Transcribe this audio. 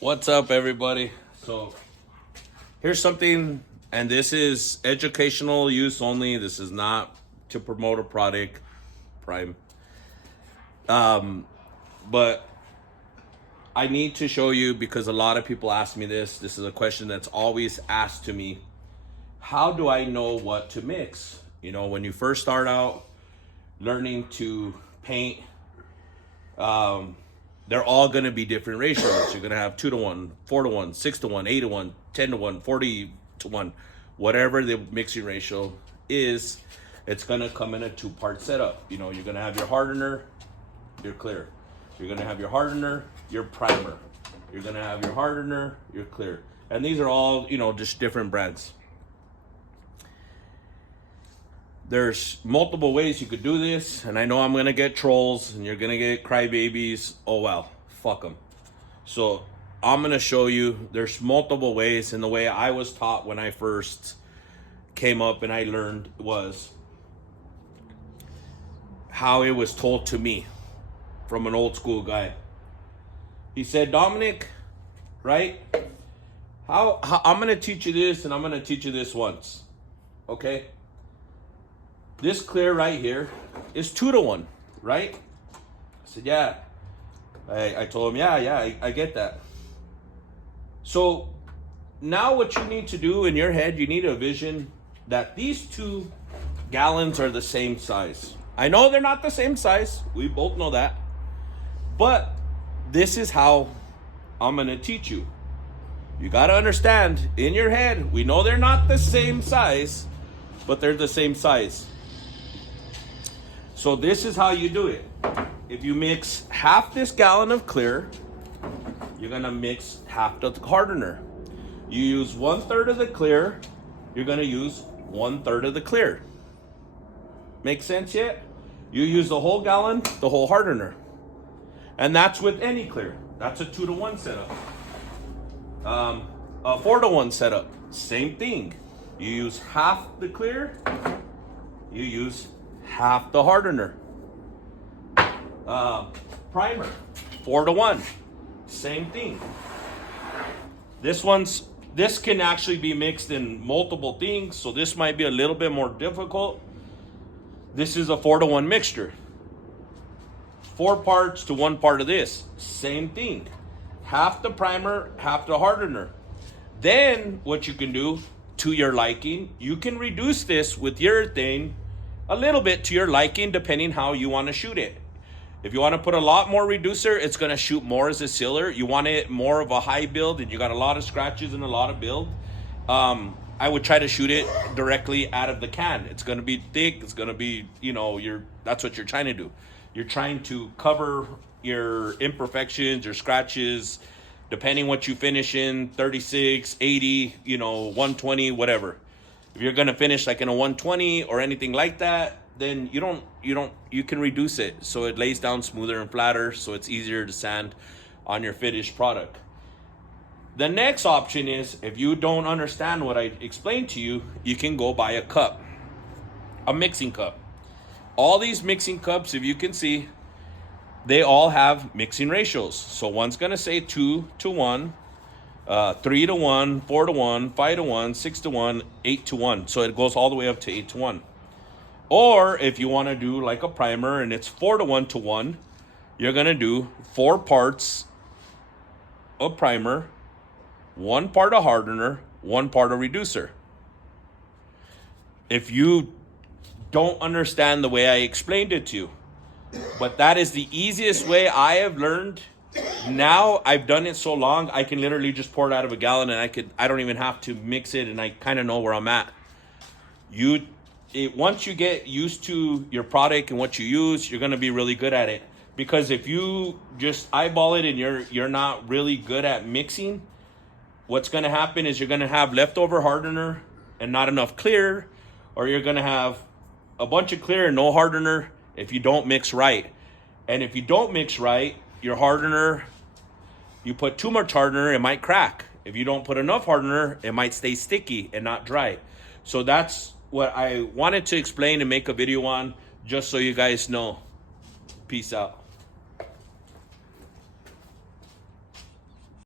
What's up, everybody? So here's something, and this is educational use only. This is not to promote a product, Prime. But I need to show you because a lot of people ask me this. This is a question that's always asked to me. How do I know what to mix? You know, when you first start out learning to paint, they're all going to be different ratios. You're going to have 2-to-1, 4-to-1, 6-to-1, 8-to-1, 10-to-1, 40-to-1, whatever the mixing ratio is. It's going to come in a two-part setup. You know, you're going to have your hardener, your clear. You're going to have your hardener, your primer. You're going to have your hardener, your clear. And these are all, you know, just different brands. There's multiple ways you could do this, and I know I'm gonna get trolls and you're gonna get crybabies. Oh well, fuck them. So I'm gonna show you there's multiple ways, and the way I was taught when I first came up and I learned was how it was told to me from an old school guy. He said, Dominic, right? How I'm gonna teach you this, and I'm gonna teach you this once, okay? This clear right here is 2-to-1, right? I said, yeah. I told him, yeah, I get that. So now what you need to do in your head, you need a vision that these 2 gallons are the same size. I know they're not the same size. We both know that. But this is how I'm going to teach you. You got to understand, in your head, we know they're not the same size, but they're the same size. So this is how you do it. If you mix half this gallon of clear, you're gonna mix half the hardener. You use 1/3 of the clear, you're gonna use 1/3 of the clear. Make sense yet? You use the whole gallon, the whole hardener. And that's with any clear. That's a 2-to-1 setup. A 4-to-1 setup, same thing. You use half the clear, you use half the hardener. Primer, 4-to-1, same thing. This can actually be mixed in multiple things, so this might be a little bit more difficult. This is a 4-to-1 mixture. 4 parts to 1 part of this, same thing. Half the primer, half the hardener. Then what you can do, to your liking, you can reduce this with urethane a little bit to your liking, depending how you want to shoot it. If you want to put a lot more reducer, it's going to shoot more as a sealer. You want it more of a high build and you got a lot of scratches and a lot of build, I would try to shoot it directly out of the can. It's going to be thick. It's going to be, you know, that's what you're trying to do. You're trying to cover your imperfections, your scratches, depending what you finish in, 36, 80, you know, 120, whatever. If you're gonna finish like in a 120 or anything like that, then you can reduce it so it lays down smoother and flatter, so it's easier to sand on your finished product. The next option is, if you don't understand what I explained to you, you can go buy a cup, a mixing cup. All these mixing cups, if you can see, they all have mixing ratios. So one's gonna say 2-to-1, 3-to-1, 4-to-1, 5-to-1, 6-to-1, 8-to-1. So it goes all the way up to 8-to-1. Or if you want to do like a primer and it's 4-to-1, you're going to do 4 parts of primer, 1 part of hardener, 1 part of reducer. If you don't understand the way I explained it to you, but that is the easiest way I have learned. Now I've done it so long, I can literally just pour it out of a gallon and I don't even have to mix it, and I kind of know where I'm at. Once you get used to your product and what you use, you're going to be really good at it. Because if you just eyeball it and you're not really good at mixing, what's going to happen is you're going to have leftover hardener and not enough clear, or you're going to have a bunch of clear and no hardener if you don't mix right. And if you don't mix right, your hardener, you put too much hardener, it might crack. If you don't put enough hardener, it might stay sticky and not dry. So that's what I wanted to explain and make a video on, just so you guys know. Peace out.